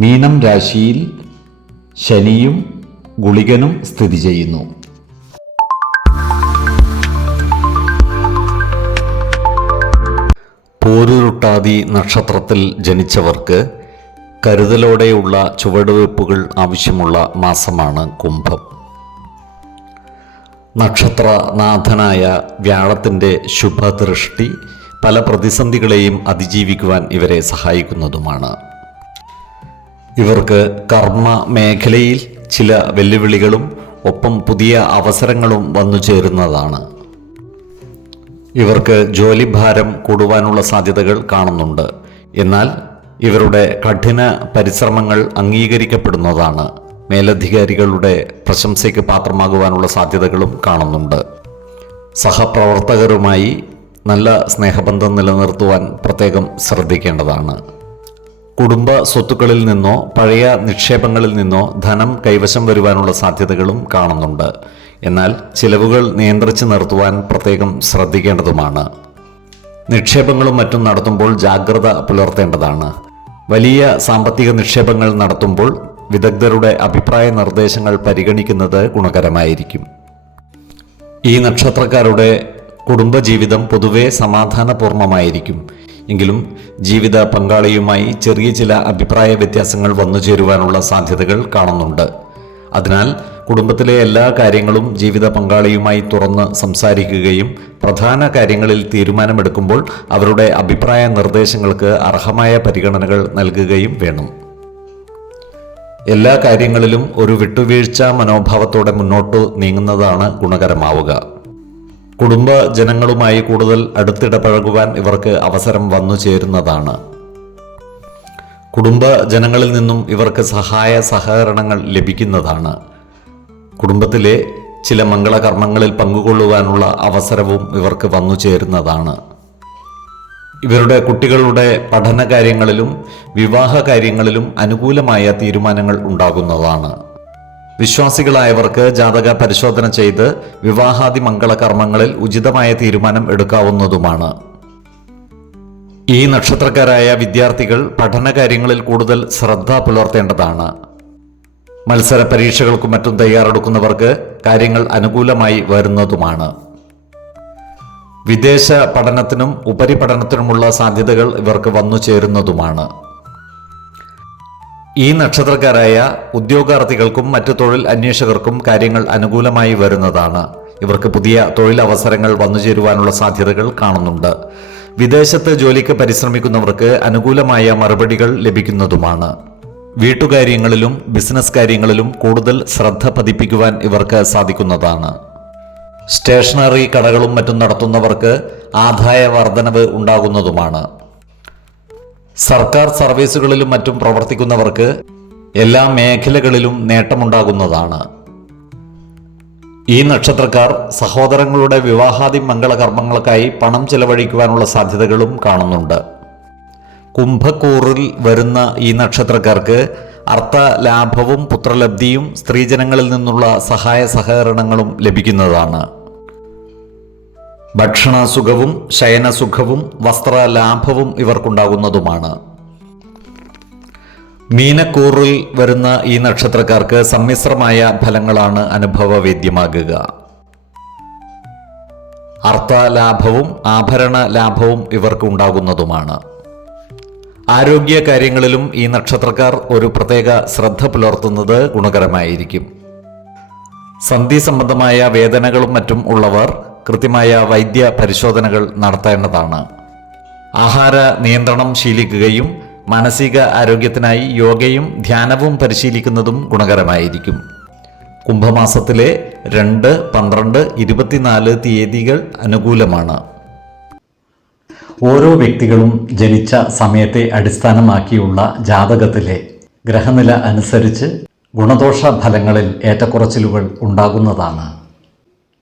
മീനം രാശിയിൽ ശനിയും ഗുളികനും സ്ഥിതി ചെയ്യുന്നു. പോരുരുട്ടാതി നക്ഷത്രത്തിൽ ജനിച്ചവർക്ക് കരുതലോടെയുള്ള ചുവടുവയ്പ്പുകൾ ആവശ്യമുള്ള മാസമാണ് കുംഭം. നക്ഷത്രനാഥനായ വ്യാഴത്തിന്റെ ശുഭദൃഷ്ടി പല പ്രതിസന്ധികളെയും അതിജീവിക്കുവാൻ ഇവരെ സഹായിക്കുന്നതുമാണ്. ഇവർക്ക് കർമ്മ മേഖലയിൽ ചില വെല്ലുവിളികളും ഒപ്പം പുതിയ അവസരങ്ങളും വന്നു ചേരുന്നതാണ്. ഇവർക്ക് ജോലിഭാരം കൂടുവാനുള്ള സാധ്യതകൾ കാണുന്നുണ്ട്. എന്നാൽ ഇവരുടെ കഠിന പരിശ്രമങ്ങൾ അംഗീകരിക്കപ്പെടുന്നതാണ്. മേലധികാരികളുടെ പ്രശംസയ്ക്ക് പാത്രമാകുവാനുള്ള സാധ്യതകളും കാണുന്നുണ്ട്. സഹപ്രവർത്തകരുമായി നല്ല സ്നേഹബന്ധം നിലനിർത്തുവാൻ പ്രത്യേകം ശ്രദ്ധിക്കേണ്ടതാണ്. കുടുംബ സ്വത്തുക്കളിൽ നിന്നോ പഴയ നിക്ഷേപങ്ങളിൽ നിന്നോ ധനം കൈവശം വരുവാനുള്ള സാധ്യതകളും കാണുന്നുണ്ട്. എന്നാൽ ചിലവുകൾ നിയന്ത്രിച്ചു നിർത്തുവാൻ പ്രത്യേകം ശ്രദ്ധിക്കേണ്ടതുമാണ്. നിക്ഷേപങ്ങളും മറ്റും നടത്തുമ്പോൾ ജാഗ്രത പുലർത്തേണ്ടതാണ്. വലിയ സാമ്പത്തിക നിക്ഷേപങ്ങൾ നടത്തുമ്പോൾ വിദഗ്ധരുടെ അഭിപ്രായ നിർദ്ദേശങ്ങൾ പരിഗണിക്കുന്നത് ഗുണകരമായിരിക്കും. ഈ നക്ഷത്രക്കാരുടെ കുടുംബജീവിതം പൊതുവെ സമാധാനപൂർണമായിരിക്കും. എങ്കിലും ജീവിത പങ്കാളിയുമായി ചെറിയ ചില അഭിപ്രായ വ്യത്യാസങ്ങൾ വന്നു ചേരുവാനുള്ള സാധ്യതകൾ കാണുന്നുണ്ട്. അതിനാൽ കുടുംബത്തിലെ എല്ലാ കാര്യങ്ങളും ജീവിത പങ്കാളിയുമായി തുറന്ന് സംസാരിക്കുകയും പ്രധാന കാര്യങ്ങളിൽ തീരുമാനമെടുക്കുമ്പോൾ അവരുടെ അഭിപ്രായ നിർദ്ദേശങ്ങൾക്ക് അർഹമായ പരിഗണനകൾ നൽകുകയും വേണം. എല്ലാ കാര്യങ്ങളിലും ഒരു വിട്ടുവീഴ്ച മനോഭാവത്തോടെ മുന്നോട്ട് നീങ്ങുന്നതാണ് ഗുണകരമാവുക. കുടുംബ ജനങ്ങളുമായി കൂടുതൽ അടുത്തിടപഴകുവാൻ ഇവർക്ക് അവസരം വന്നു ചേരുന്നതാണ്. കുടുംബ ജനങ്ങളിൽ നിന്നും ഇവർക്ക് സഹായ സഹകരണങ്ങൾ ലഭിക്കുന്നതാണ്. കുടുംബത്തിലെ ചില മംഗളകർമ്മങ്ങളിൽ പങ്കുകൊള്ളുവാനുള്ള അവസരവും ഇവർക്ക് വന്നു ചേരുന്നതാണ്. ഇവരുടെ കുട്ടികളുടെ പഠന കാര്യങ്ങളിലും വിവാഹ കാര്യങ്ങളിലും അനുകൂലമായ തീരുമാനങ്ങൾ ഉണ്ടാകുന്നതാണ്. വിശ്വാസികളായവർക്ക് ജാതക പരിശോധന ചെയ്ത് വിവാഹാദി മംഗളകർമ്മങ്ങളിൽ ഉചിതമായ തീരുമാനം എടുക്കാവുന്നതുമാണ്. ഈ നക്ഷത്രക്കാരായ വിദ്യാർത്ഥികൾ പഠനകാര്യങ്ങളിൽ കൂടുതൽ ശ്രദ്ധ പുലർത്തേണ്ടതാണ്. മത്സര പരീക്ഷകൾക്കും മറ്റും തയ്യാറെടുക്കുന്നവർക്ക് കാര്യങ്ങൾ അനുകൂലമായി വരുന്നതുമാണ്. വിദേശ പഠനത്തിനും ഉപരിപഠനത്തിനുമുള്ള സാധ്യതകൾ ഇവർക്ക് വന്നു ചേരുന്നതുമാണ് ഈ നക്ഷത്രക്കാരായ ഉദ്യോഗാർത്ഥികൾക്കും മറ്റു തൊഴിൽ അന്വേഷകർക്കും കാര്യങ്ങൾ അനുകൂലമായി വരുന്നതാണ്. ഇവർക്ക് പുതിയ തൊഴിലവസരങ്ങൾ വന്നുചേരുവാനുള്ള സാധ്യതകൾ കാണുന്നുണ്ട്. വിദേശത്ത് ജോലിക്ക് പരിശ്രമിക്കുന്നവർക്ക് അനുകൂലമായ മറുപടികൾ ലഭിക്കുന്നതുമാണ്. വീട്ടുകാര്യങ്ങളിലും ബിസിനസ് കാര്യങ്ങളിലും കൂടുതൽ ശ്രദ്ധ പതിപ്പിക്കുവാൻ ഇവർക്ക് സാധിക്കുന്നതാണ്. സ്റ്റേഷനറി കടകളും മറ്റും നടത്തുന്നവർക്ക് ആദായ വർധനവ് ഉണ്ടാകുന്നതുമാണ്. സർക്കാർ സർവീസുകളിലും മറ്റും പ്രവർത്തിക്കുന്നവർക്ക് എല്ലാ മേഖലകളിലും നേട്ടമുണ്ടാകുന്നതാണ്. ഈ നക്ഷത്രക്കാർ സഹോദരങ്ങളുടെ വിവാഹാദി മംഗളകർമ്മങ്ങൾക്കായി പണം ചെലവഴിക്കുവാനുള്ള സാധ്യതകളും കാണുന്നുണ്ട്. കുംഭക്കൂറിൽ വരുന്ന ഈ നക്ഷത്രക്കാർക്ക് അർത്ഥ ലാഭവും പുത്രലബ്ധിയും സ്ത്രീജനങ്ങളിൽ നിന്നുള്ള സഹായ സഹകരണങ്ങളും ലഭിക്കുന്നതാണ്. ഭക്ഷണസുഖവും ശയനസുഖവും വസ്ത്രലാഭവും ഇവർക്കുണ്ടാകുന്നതുമാണ്. മീനക്കൂറിൽ വരുന്ന ഈ നക്ഷത്രക്കാർക്ക് സമ്മിശ്രമായ ഫലങ്ങളാണ് അനുഭവവേദ്യമാകുക. അർത്ഥലാഭവും ആഭരണ ലാഭവും ഇവർക്ക് ഉണ്ടാകുന്നതുമാണ് ആരോഗ്യ കാര്യങ്ങളിലും ഈ നക്ഷത്രക്കാർ ഒരു പ്രത്യേക ശ്രദ്ധ പുലർത്തുന്നത് ഗുണകരമായിരിക്കും. സന്ധി സംബന്ധമായ വേദനകളും മറ്റും ഉള്ളവർ കൃത്യമായ വൈദ്യ പരിശോധനകൾ നടത്തേണ്ടതാണ്. ആഹാര നിയന്ത്രണം ശീലിക്കുകയും മാനസിക ആരോഗ്യത്തിനായി യോഗയും ധ്യാനവും പരിശീലിക്കുന്നതും ഗുണകരമായിരിക്കും. കുംഭമാസത്തിലെ രണ്ട് പന്ത്രണ്ട് ഇരുപത്തിനാല് തീയതികൾ അനുകൂലമാണ്. ഓരോ വ്യക്തികളും ജനിച്ച സമയത്തെ അടിസ്ഥാനമാക്കിയുള്ള ജാതകത്തിലെ ഗ്രഹനില അനുസരിച്ച് ഗുണദോഷ ഫലങ്ങളിൽ ഏറ്റക്കുറച്ചിലുകൾ ഉണ്ടാകുന്നതാണ്.